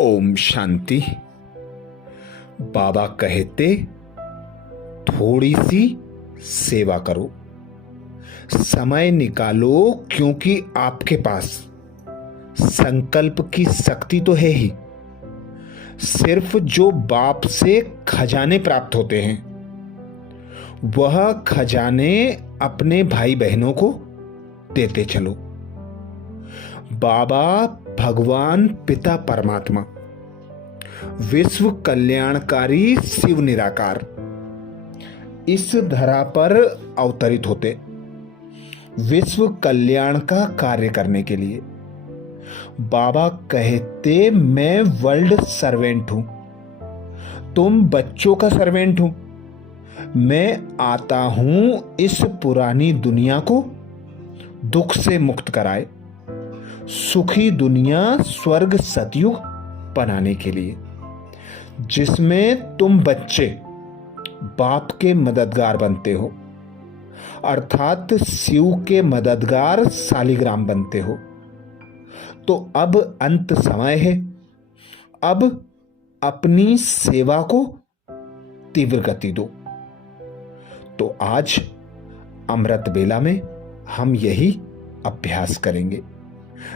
ओम शांति। बाबा कहते थोड़ी सी सेवा करो, समय निकालो, क्योंकि आपके पास संकल्प की शक्ति तो है ही। सिर्फ जो बाप से खजाने प्राप्त होते हैं वह खजाने अपने भाई बहनों को देते चलो। बाबा भगवान पिता परमात्मा, विश्व कल्याणकारी शिव निराकार इस धरा पर अवतरित होते विश्व कल्याण का कार्य करने के लिए। बाबा कहते मैं वर्ल्ड सर्वेंट हूं, तुम बच्चों का सर्वेंट हूं। मैं आता हूं इस पुरानी दुनिया को दुख से मुक्त कराए, सुखी दुनिया स्वर्ग सतयुग बनाने के लिए, जिसमें तुम बच्चे बाप के मददगार बनते हो, अर्थात शिव के मददगार शालिग्राम बनते हो। तो अब अंत समय है, अब अपनी सेवा को तीव्र गति दो। तो आज अमृत बेला में हम यही अभ्यास करेंगे।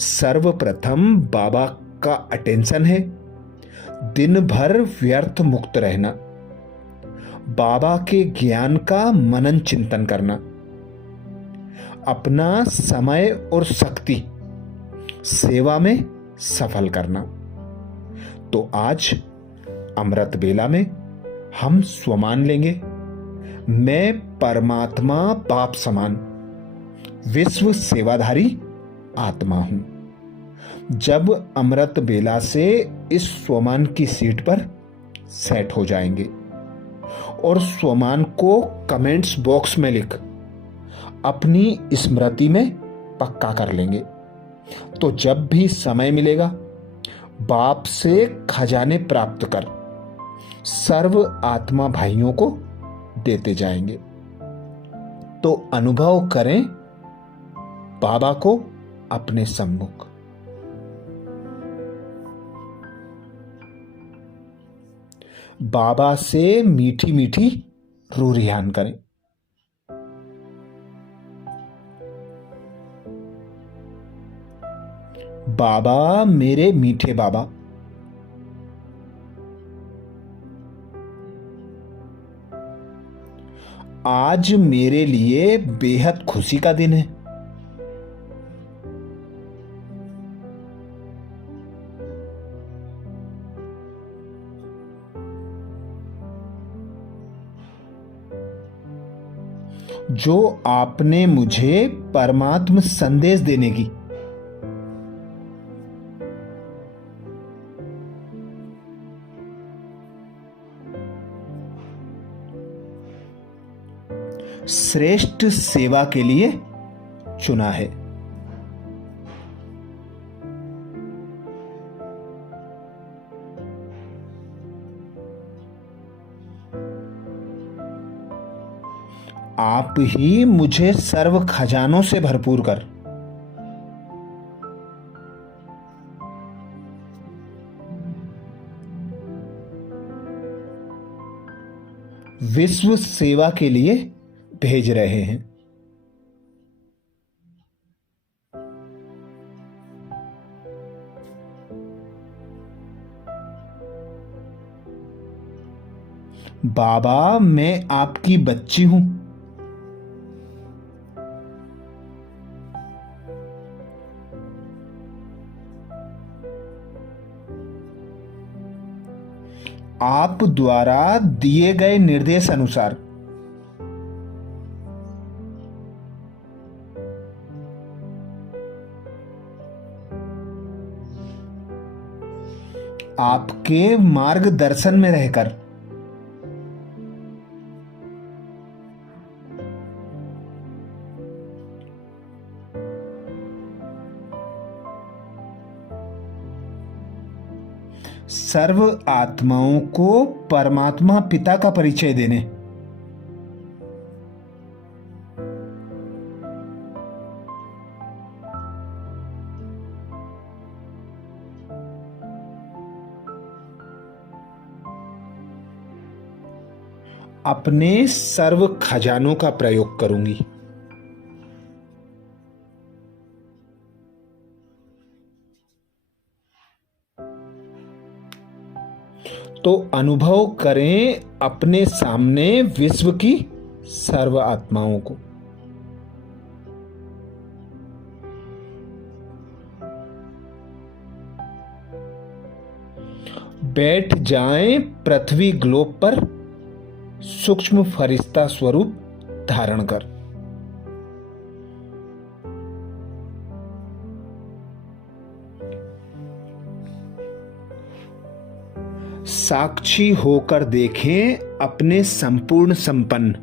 सर्वप्रथम बाबा का अटेंशन है, दिन भर व्यर्थ मुक्त रहना, बाबा के ज्ञान का मनन चिंतन करना, अपना समय और शक्ति सेवा में सफल करना। तो आज अमृत बेला में हम स्वमान लेंगे, मैं परमात्मा बाप समान विश्व सेवाधारी आत्मा हूं। जब अमृत बेला से इस स्वमान की सीट पर सेट हो जाएंगे और स्वमान को कमेंट्स बॉक्स में लिख अपनी स्मृति में पक्का कर लेंगे, तो जब भी समय मिलेगा बाप से खजाने प्राप्त कर सर्व आत्मा भाइयों को देते जाएंगे। तो अनुभव करें बाबा को अपने सम्मुख। बाबा से मीठी मीठी रूरियान करें। बाबा मेरे मीठे बाबा, आज मेरे लिए बेहद खुशी का दिन है। जो आपने मुझे परमात्म संदेश देने की श्रेष्ठ सेवा के लिए चुना है। आप ही मुझे सर्व खजानों से भरपूर कर विश्व सेवा के लिए भेज रहे हैं। बाबा मैं आपकी बच्ची हूं, आप द्वारा दिए गए निर्देश अनुसार आपके मार्गदर्शन में रहकर सर्व आत्माओं को परमात्मा पिता का परिचय देने, अपने सर्व खजानों का प्रयोग करूंगी। तो अनुभव करें अपने सामने विश्व की सर्व आत्माओं को। बैठ जाएं पृथ्वी ग्लोब पर सूक्ष्म फरिश्ता स्वरूप धारण कर। साक्षी होकर देखें अपने संपूर्ण संपन्न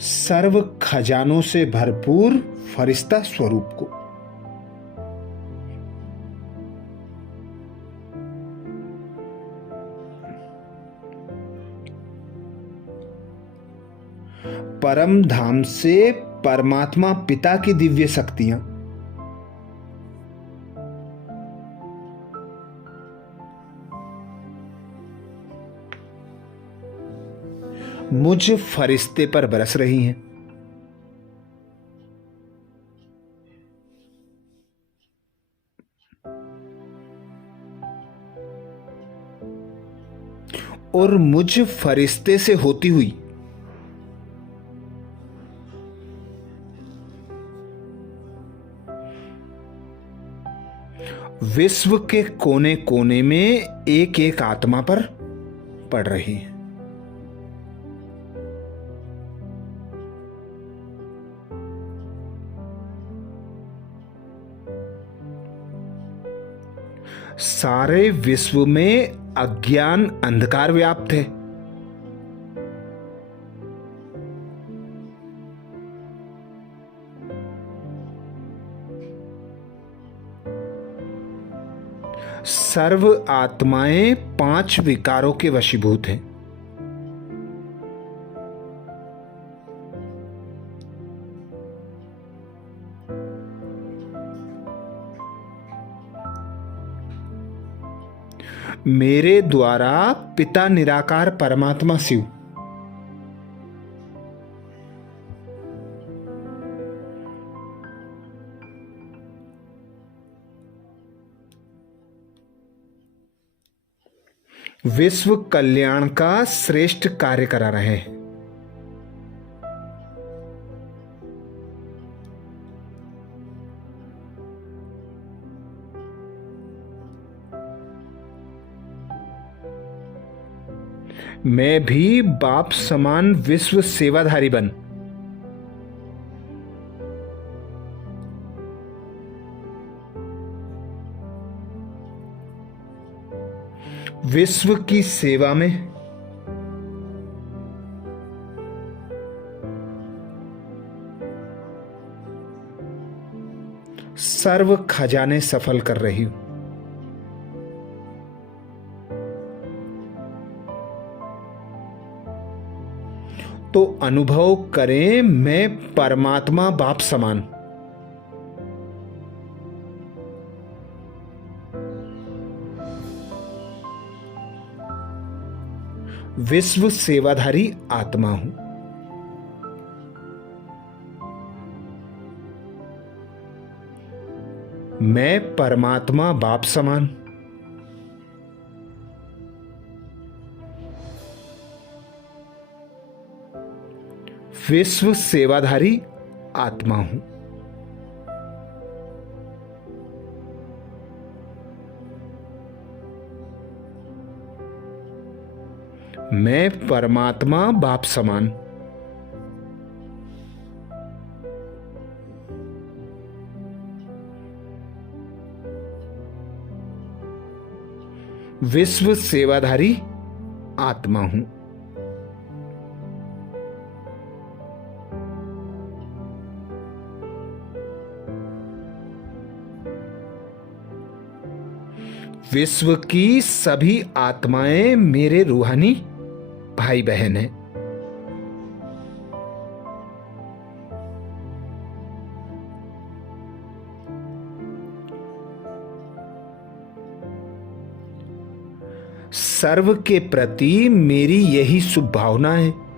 सर्व खजानों से भरपूर फरिश्ता स्वरूप को। परम धाम से परमात्मा पिता की दिव्य शक्तियां मुझ फरिश्ते पर बरस रही हैं। और मुझ फरिश्ते से होती हुई विश्व के कोने कोने में एक एक आत्मा पर पड़ रही है। सारे विश्व में अज्ञान अंधकार व्याप्त है। सर्व आत्माएं 5 विकारों के वशीभूत हैं। मेरे द्वारा पिता निराकार परमात्मा शिव विश्व कल्याण का श्रेष्ठ कार्य करा रहे हैं। मैं भी बाप समान विश्व सेवाधारी बन विश्व की सेवा में सर्व खजाने सफल कर रही हूं। तो अनुभव करें मैं परमात्मा बाप समान विश्व सेवाधारी आत्मा हूं। मैं परमात्मा बाप समान विश्व सेवाधारी आत्मा हूं। मैं परमात्मा बाप समान विश्व सेवाधारी आत्मा हूं। विश्व की सभी आत्माएं मेरे रूहानी भाई बहन हैं। सर्व के प्रति मेरी यही शुभ भावना है।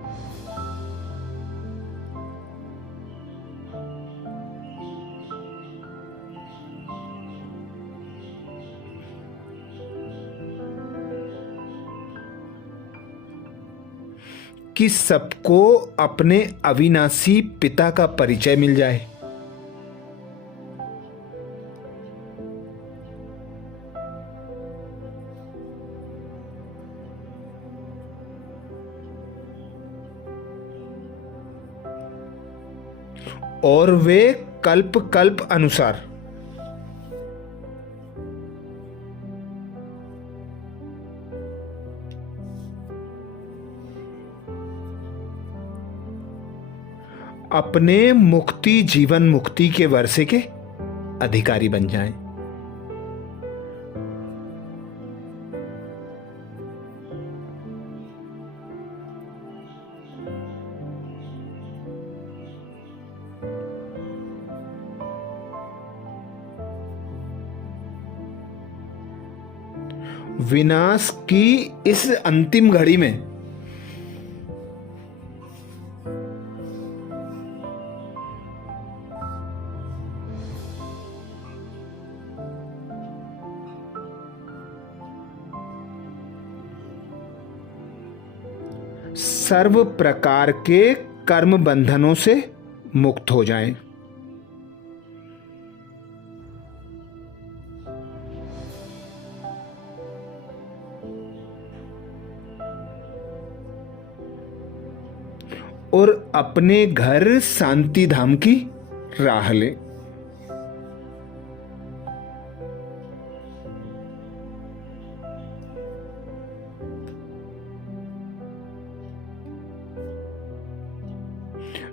कि सबको अपने अविनाशी पिता का परिचय मिल जाए। और वे कल्प कल्प अनुसार अपने मुक्ति जीवन मुक्ति के वर्षे के अधिकारी बन जाएं। विनाश की इस अंतिम घड़ी में सर्व प्रकार के कर्म बंधनों से मुक्त हो जाएं। और अपने घर शांति धाम की राह लें।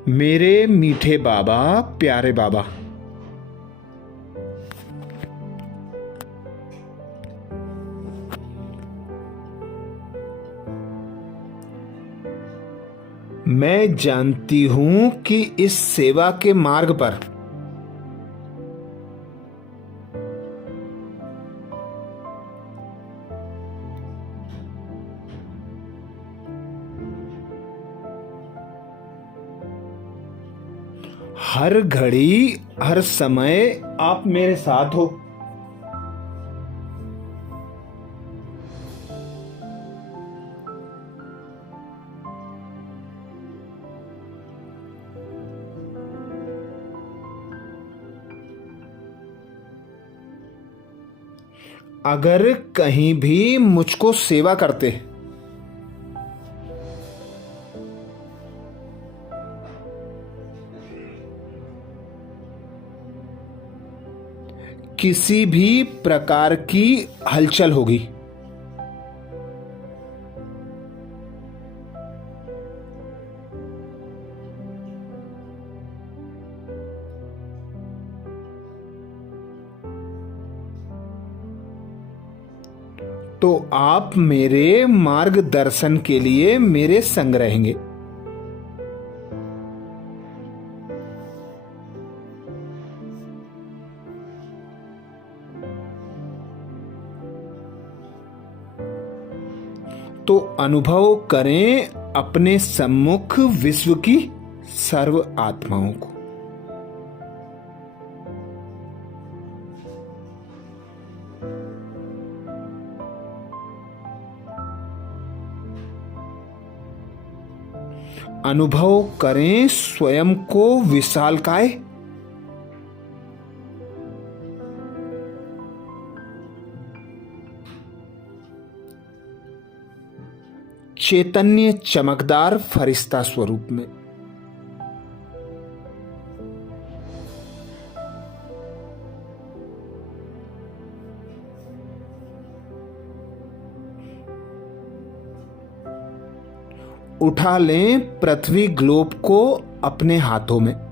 मेरे मीठे बाबा, प्यारे बाबा, मैं जानती हूं कि इस सेवा के मार्ग पर हर घड़ी हर समय आप मेरे साथ हो। अगर कहीं भी मुझको सेवा करते किसी भी प्रकार की हलचल होगी, तो आप मेरे मार्गदर्शन के लिए मेरे संग रहेंगे। तो अनुभव करें अपने सम्मुख विश्व की सर्व आत्माओं को। अनुभव करें स्वयं को विशालकाय, चैतन्य चमकदार फरिश्ता स्वरूप में। उठा लें पृथ्वी ग्लोब को अपने हाथों में।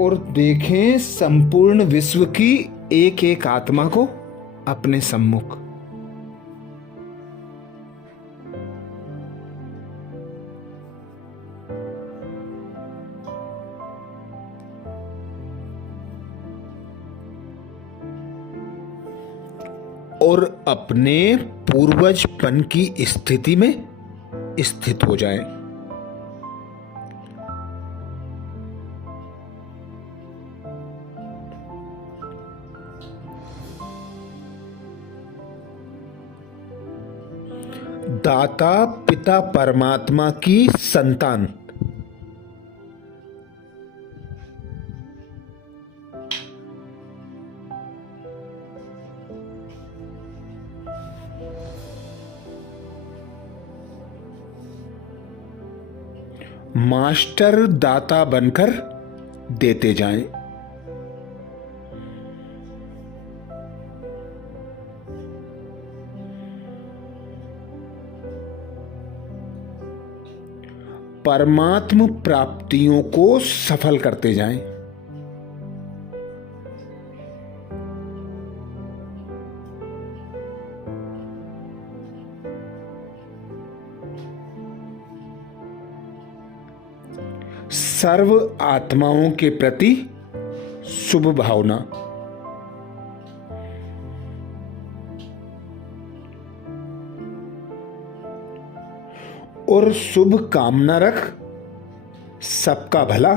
और देखें संपूर्ण विश्व की एक एक आत्मा को अपने सम्मुख। और अपने पूर्वजपन की स्थिति में स्थित हो जाएं। दाता पिता परमात्मा की संतान मास्टर दाता बनकर देते जाएं। परमात्म प्राप्तियों को सफल करते जाएं। सर्व आत्माओं के प्रति शुभ भावना और शुभ कामना रख सबका भला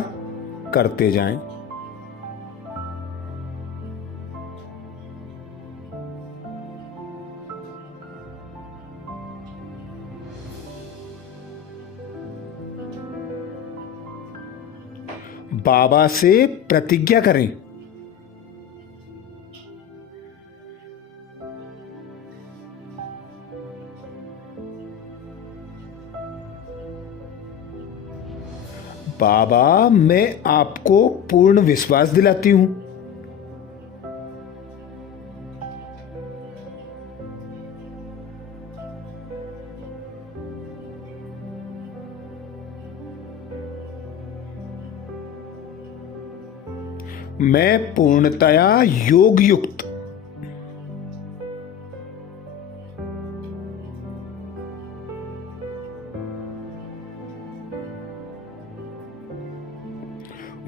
करते जाएं। बाबा से प्रतिज्ञा करें, बाबा मैं आपको पूर्ण विश्वास दिलाती हूं मैं पूर्णतया योग युक्त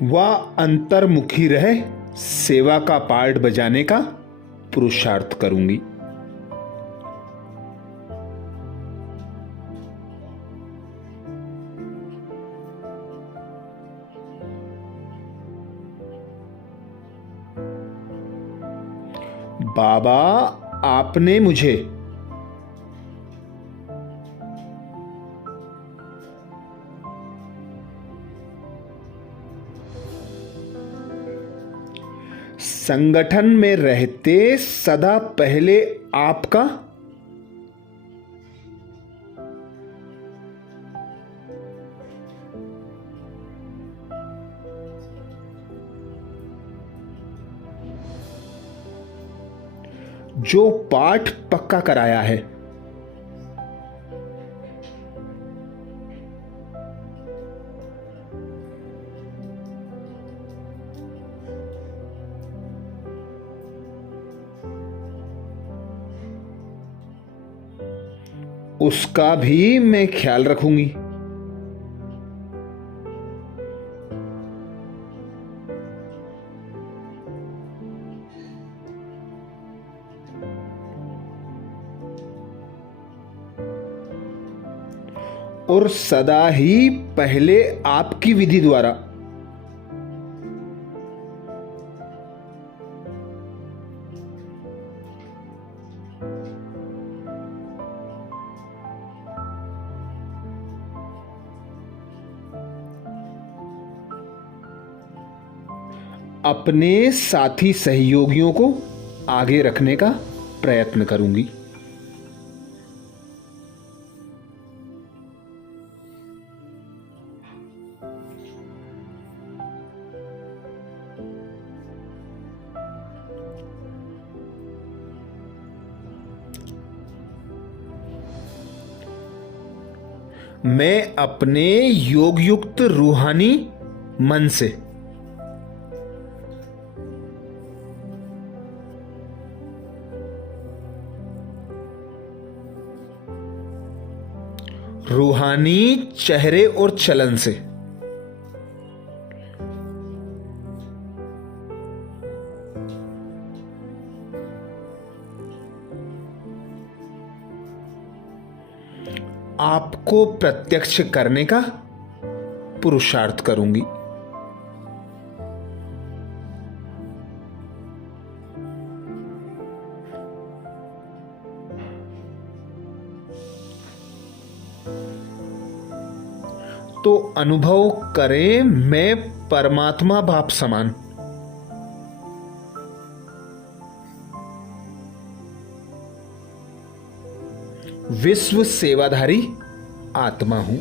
व अंतर्मुखी रह सेवा का पार्ट बजाने का पुरुषार्थ करूंगी। बाबा आपने मुझे संगठन में रहते सदा पहले आपका जो पाठ पक्का कराया है उसका भी मैं ख्याल रखूंगी। और सदा ही पहले आपकी विधि द्वारा अपने साथी सहयोगियों को आगे रखने का प्रयत्न करूंगी। मैं अपने योग युक्त रूहानी मन से रूहानी चेहरे और चलन से आपको प्रत्यक्ष करने का पुरुषार्थ करूंगी। तो अनुभव करें मैं परमात्मा बाप समान। विश्व सेवाधारी आत्मा हूं।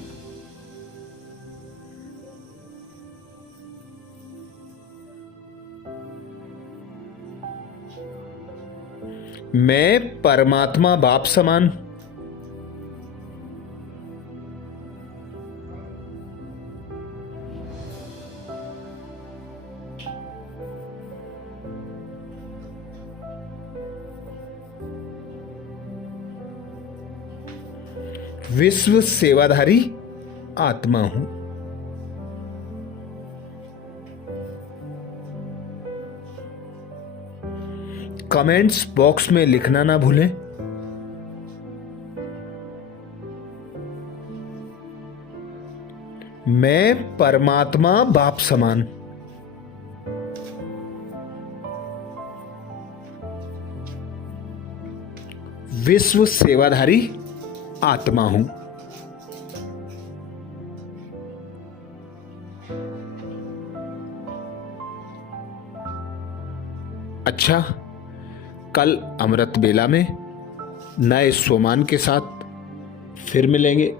मैं परमात्मा बाप समान विश्व सेवाधारी आत्मा हूं। कमेंट्स बॉक्स में लिखना ना भूलें। मैं परमात्मा बाप समान। विश्व सेवाधारी आत्मा हूं। अच्छा, कल अमृत बेला में नए स्वमान के साथ फिर मिलेंगे।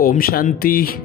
ओम शांति।